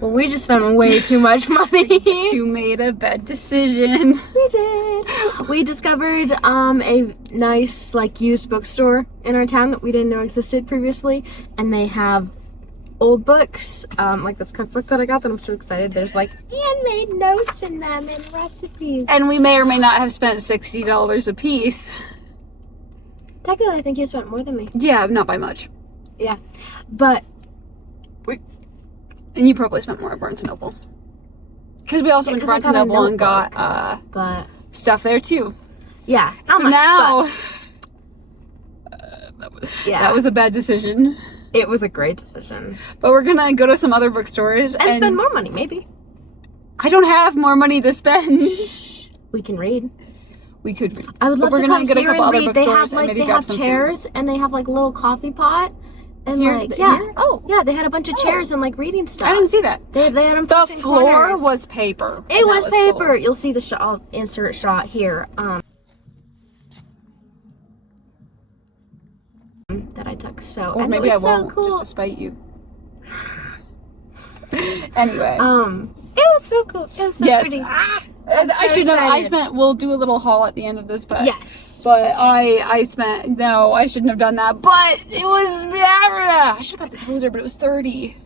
Well, we just spent way too much money. You made a bad decision. We did. We discovered a nice used bookstore in our town that we didn't know existed previously, and they have old books, like this cookbook that I got that I'm so excited. There's handmade notes in them and recipes. And we may or may not have spent $60 a piece. Technically, I think you spent more than me. Yeah, not by much. Yeah, but and you probably spent more at Barnes & Noble. Because we also went to Barnes & Noble and got stuff there too. Yeah. So now, that was a bad decision. It was a great decision. But we're gonna go to some other bookstores and spend more money, maybe. I don't have more money to spend. We can read. We could read. I would love to come here and read. They have they have chairs and they have little coffee pot and here? Oh yeah, they had a bunch of chairs and reading stuff. I didn't see that. They had them. The floor was paper. It was paper. Cool. You'll see the shot. I'll insert shot here. That I took. So or maybe I won't, cool. Just to spite you. Anyway. It was so cool. It was so pretty. I should know. We'll do a little haul at the end of this, but yes. But I shouldn't have done that. But it was. I should have got the tozer, but it was $30.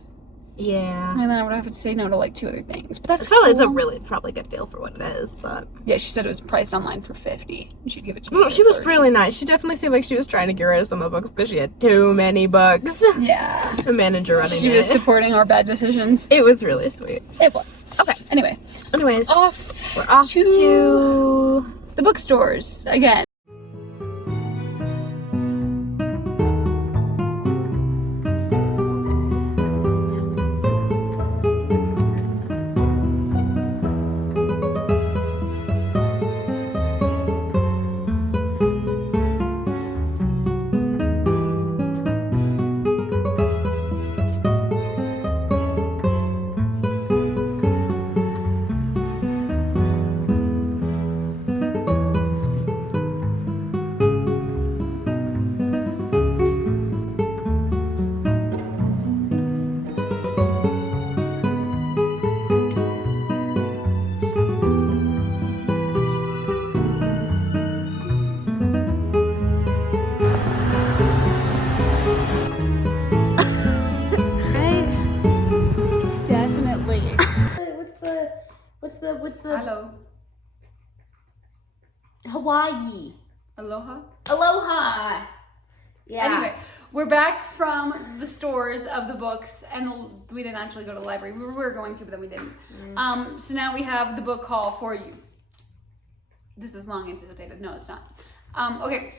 Yeah. And then I would have to say no to 2 other things. But that's probably it's a really probably good deal for what it is. But yeah, she said it was priced online for $50. And she'd give it to me. No, she was really nice. She definitely seemed like she was trying to get rid of some of the books because she had too many books. Yeah. The manager running She was supporting our bad decisions. It was really sweet. It was. Okay. Anyways, we're off to the bookstores again. What's the Hello. Hawaii. Aloha. Yeah. Anyway, we're back from the stores of the books, and we didn't actually go to the library. We were going to, but then we didn't. So now we have the book haul for you. This is long anticipated. No, it's not. Okay.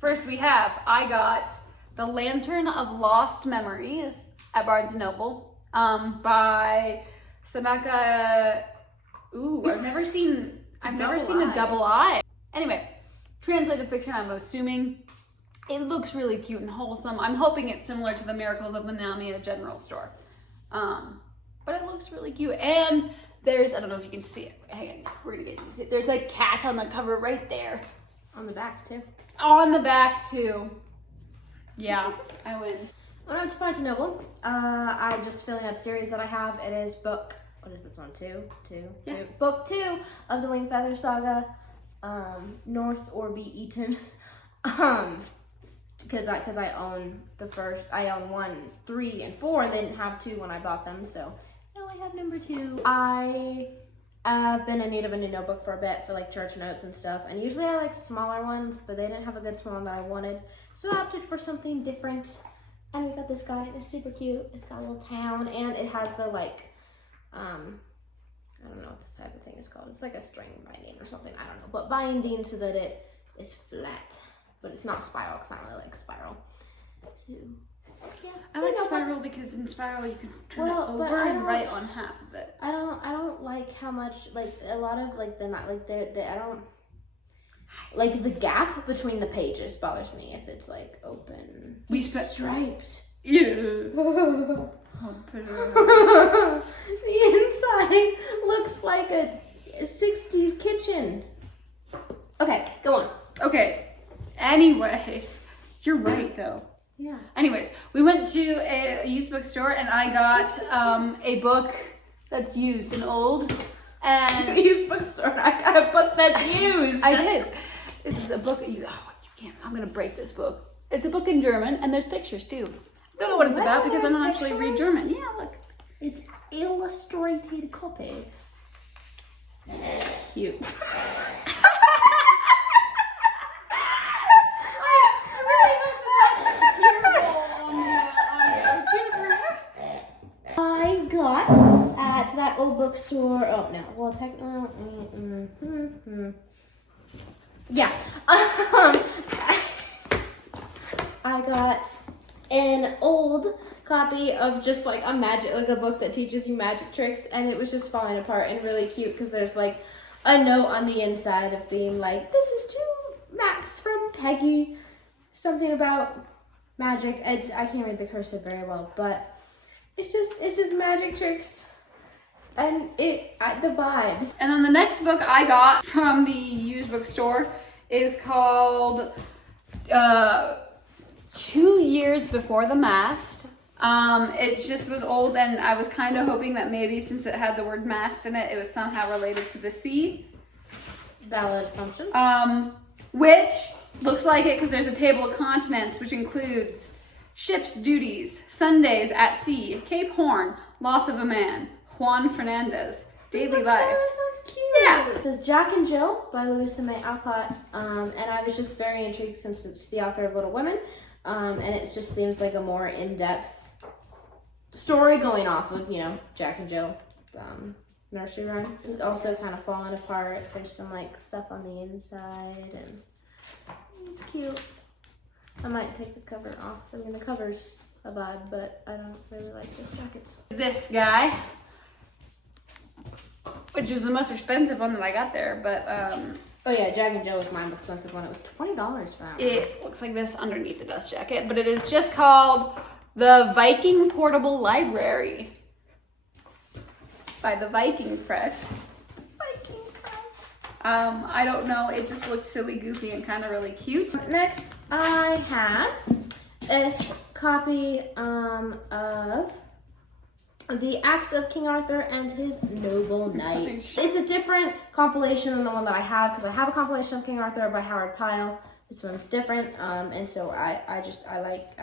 First I got The Lantern of Lost Memories at Barnes & Noble by Samaka. Ooh, I've never seen a double I. Anyway, translated fiction, I'm assuming. It looks really cute and wholesome. I'm hoping it's similar to the Miracles of the Narnia General Store. But it looks really cute. And there's, I don't know if you can see it. Hang on, we're gonna get you to see it. There's a cat on the cover right there. On the back too. On the back too. Yeah, I win. When I went to Barnes & Noble, I'm just filling up series that I have. It is book, what is this one? Two? Yeah. Book 2 of the Winged Feather Saga, North or Be Eaten. Because I own I own 1, 3, and 4, and they didn't have 2 when I bought them, so now I have number 2. I have been in need of a new notebook for a bit for church notes and stuff, and usually I like smaller ones, but they didn't have a good small one that I wanted, so I opted for something different. And we got this guy, and it's super cute. It's got a little town, and it has the I don't know what this type of thing is called. It's like a string binding or something. I don't know, but binding so that it is flat, but it's not spiral because I don't really like spiral. So yeah, I like spiral because in spiral you can turn it over and write on half of it. I don't like how much a lot of I don't like the gap between the pages bothers me if it's open. Striped. Yeah. The inside looks like a 60s kitchen. Okay, go on. Okay. Anyways, you're right though. Yeah. Anyways, we went to a used bookstore and I got a book that's used and old. And used bookstore. I got a book that's used. I did. This is a book. You can't. I'm gonna break this book. It's a book in German and there's pictures too. I don't know what it's about because I don't actually read German. Yeah, look. It's illustrated copy. Cute. I got at that old bookstore. Oh no, well, yeah. I got an old copy of just like a book that teaches you magic tricks, and it was just falling apart and really cute because there's like a note on the inside of being like, "This is to Max from Peggy," something about magic. I can't read the cursive very well, but it's just magic tricks, and the vibes. And then the next book I got from the used bookstore is called 2 Years Before the Mast. It just was old, and I was kind of hoping that maybe since it had the word mast in it, it was somehow related to the sea. Valid assumption. Which looks like it because there's a table of contents, which includes ship's duties, Sundays at sea, Cape Horn, loss of a man, Juan Fernandez, daily life. Sounds cute. Yeah. This is Jack and Jill by Louisa May Alcott, and I was just very intrigued since it's the author of Little Women, and it just seems like a more in-depth story going off of, Jack and Jill nursery rhyme. It's also kind of falling apart. There's some like stuff on the inside, and it's cute. I might take the cover off. I mean, the cover's a vibe, but I don't really like those jackets. This guy, which was the most expensive one that I got there, but oh yeah, Jack and Jill was my most expensive one. It was $20 for that one. it looks like this underneath the dust jacket, but it is just called The Viking Portable Library by the Viking Press. Viking Press. I don't know, it just looks silly, goofy, and kind of really cute. Next, I have this copy of The Acts of King Arthur and His Noble Knights. It's a different compilation than the one that I have, because I have a compilation of King Arthur by Howard Pyle. This one's different, and so I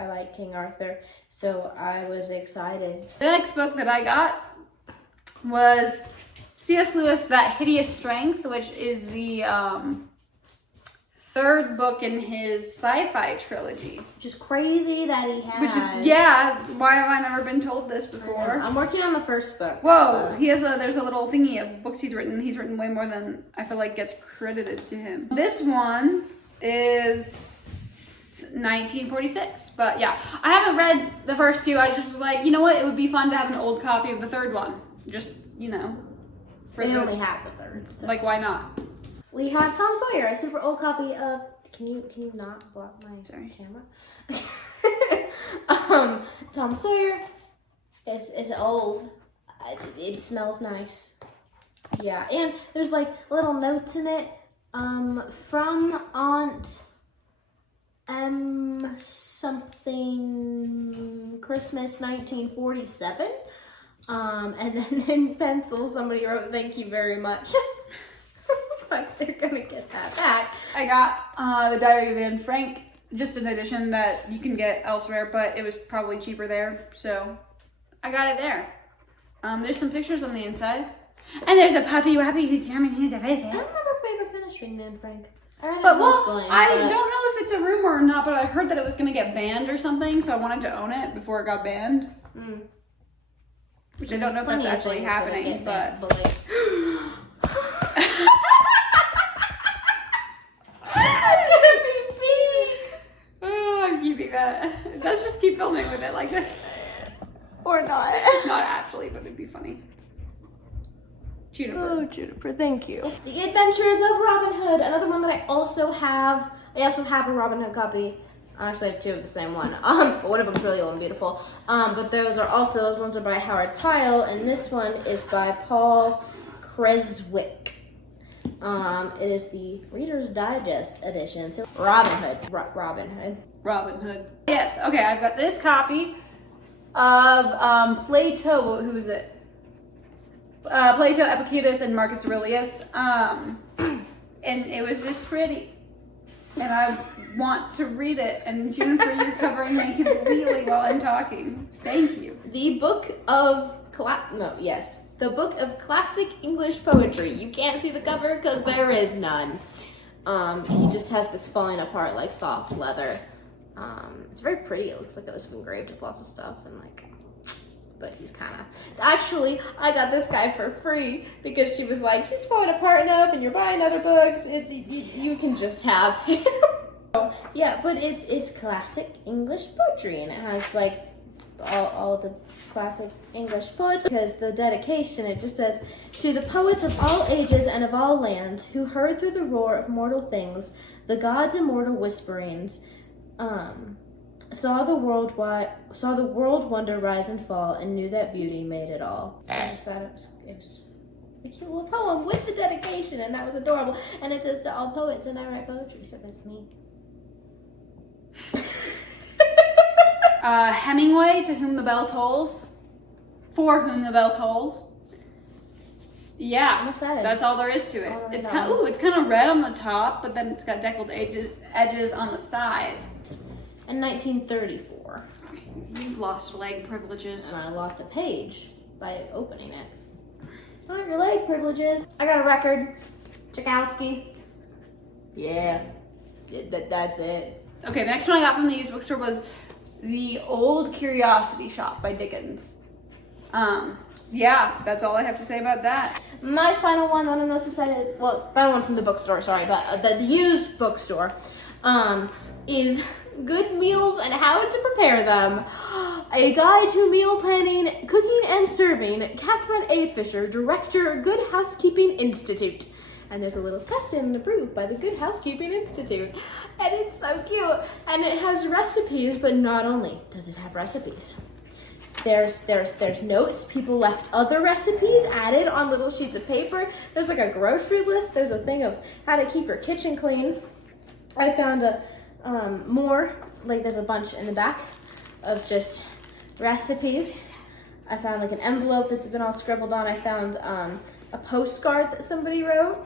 like King Arthur, so I was excited. The next book that I got was C.S. Lewis' That Hideous Strength, which is the third book in his sci-fi trilogy. Which is crazy that he has. Which is, yeah, why have I never been told this before? I'm working on the first book. Whoa, there's a little thingy of books he's written. He's written way more than I feel like gets credited to him. This one is 1946, but yeah, I haven't read the first two. I just was like, you know what, it would be fun to have an old copy of the third one. Just, for we only have the third. So. Like, why not? We have Tom Sawyer, a super old copy of. Can you not block my camera? Tom Sawyer is old. It smells nice. Yeah, and there's like little notes in it. From Aunt M something Christmas 1947. And then in pencil, somebody wrote, "Thank you very much." Like they're gonna get that back. I got the Diary of Anne Frank, just an edition that you can get elsewhere, but it was probably cheaper there, so I got it there. There's some pictures on the inside, and there's a puppy wappy who's coming here to visit. I don't remember if we ever finished reading Anne Frank. I don't don't know if it's a rumor or not, but I heard that it was gonna get banned or something, so I wanted to own it before it got banned. Which I don't know if that's actually happening, but. That. Let's just keep filming with it like this. Or not. Not actually, but it'd be funny. Juniper. Oh, Juniper, thank you. The Adventures of Robin Hood, another one that I also have. I also have a Robin Hood copy. I actually have two of the same one. But one of them's really old and beautiful. But those ones are by Howard Pyle, and this one is by Paul Creswick. It is the Reader's Digest edition. So Robin Hood. Robin Hood. Yes, okay, I've got this copy of Plato, who is it? Plato, Epictetus, and Marcus Aurelius. And it was just pretty. And I want to read it. And Juniper, you're covering me completely while I'm talking. Thank you. The book of the book of classic English poetry. You can't see the cover because there is none. He just has this falling apart like soft leather. It's very pretty. It looks like it was engraved with lots of stuff and like. But he's kind of... Actually, I got this guy for free because she was like, he's falling apart enough and you're buying other books. You can just have him. Yeah, but it's classic English poetry and it has like all the classic English poets. Because the dedication, it just says, to the poets of all ages and of all lands who heard through the roar of mortal things, the gods' immortal whisperings, saw the world wonder rise and fall, and knew that beauty made it all. I just thought it was a cute little poem with the dedication, and that was adorable. And it says to all poets, and I write poetry, so that's me. Hemingway, To Whom the Bell Tolls. For Whom the Bell Tolls. Yeah, I'm excited. That's all there is to it. It's kind of red on the top, but then it's got deckled edges on the side. In 1934. You've lost leg privileges. And I lost a page by opening it. Not your leg privileges. I got a record. Tchaikovsky. Yeah. That's it. Okay, the next one I got from the used bookstore was The Old Curiosity Shop by Dickens. Yeah, that's all I have to say about that. My final one that I'm most excited, final one from the bookstore, sorry, but the used bookstore, is Good Meals and How to Prepare Them. A Guide to Meal Planning, Cooking and Serving, Catherine A. Fisher, Director, Good Housekeeping Institute. And there's a little test and approved by the Good Housekeeping Institute. And it's so cute. And it has recipes, but not only does it have recipes. There's notes. People left other recipes added on little sheets of paper. There's like a grocery list. There's a thing of how to keep your kitchen clean. I found more, like there's a bunch in the back of just recipes. I found like an envelope that's been all scribbled on. I found a postcard that somebody wrote,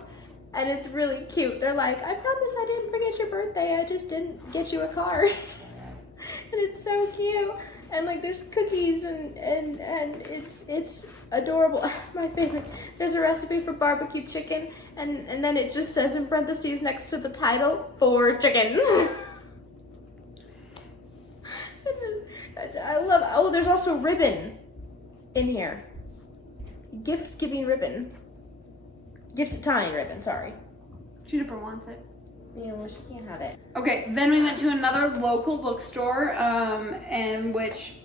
and it's really cute. They're like, I promise I didn't forget your birthday, I just didn't get you a card. And it's so cute. And like there's cookies and it's adorable. My favorite. There's a recipe for barbecue chicken, and then it just says in parentheses next to the title, 4 chickens. I love, there's also ribbon in here. Gift giving ribbon. Gift tying ribbon, sorry. Juniper wants it. Yeah, well, she can't have it. Okay, then we went to another local bookstore, in which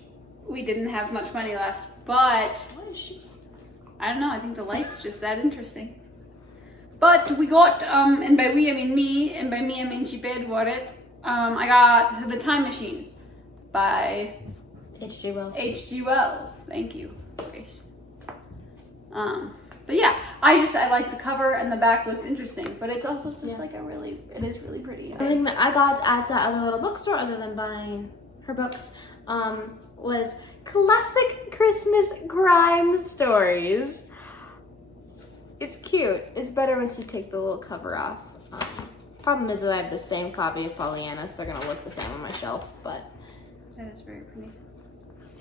we didn't have much money left, but What is she? I don't know, I think the light's just that interesting. But we got, and by we I mean me, and by me I mean she paid for it. I got The Time Machine by H.G. Wells. H.G. Wells. Thank you. Great. But yeah, I like the cover and the back looked interesting, but it's also just like it is really pretty. The thing that I got at that other little bookstore, other than buying her books, was classic Christmas crime stories. It's cute. It's better once you take the little cover off. Problem is that I have the same copy of Pollyanna, so they're gonna look the same on my shelf, but That is very pretty.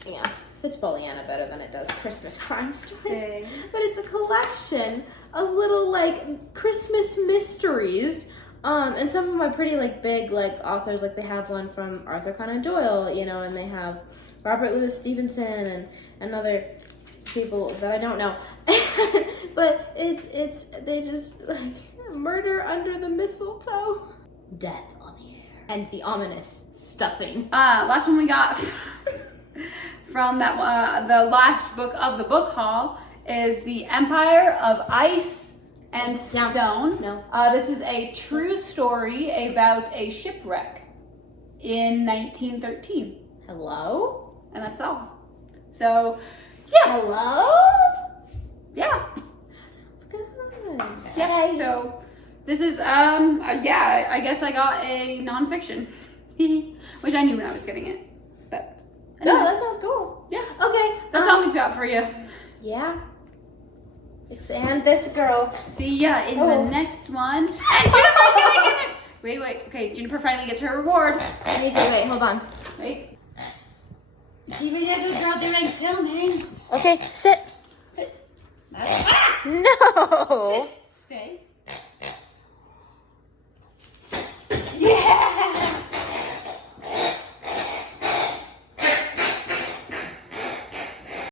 yeah, fits Pollyanna better than it does Christmas crime stories. Dang. But it's a collection of little like Christmas mysteries. And some of them are pretty like big like authors, like they have one from Arthur Conan Doyle, you know, and they have Robert Louis Stevenson and other people that I don't know. But they just like murder under the mistletoe, death on the air, and the ominous stuffing. Last one we got from that the last book of the book haul is The Empire of Ice and Stone. No. This is a true story about a shipwreck in 1913. Hello? And that's all. So, yeah. Hello? Yeah. That sounds good. Yeah. So, this is, I guess I got a nonfiction. Which I knew when I was getting it. But No, that sounds cool. yeah, Okay. that's all we've got for you. Yeah. And this girl. See ya in the next one. And Juniper, wait. Okay, Juniper finally gets her reward. Wait, hold on. Wait. Juniper, you have to draw the right filming. Okay, sit. Sit. No. Sit.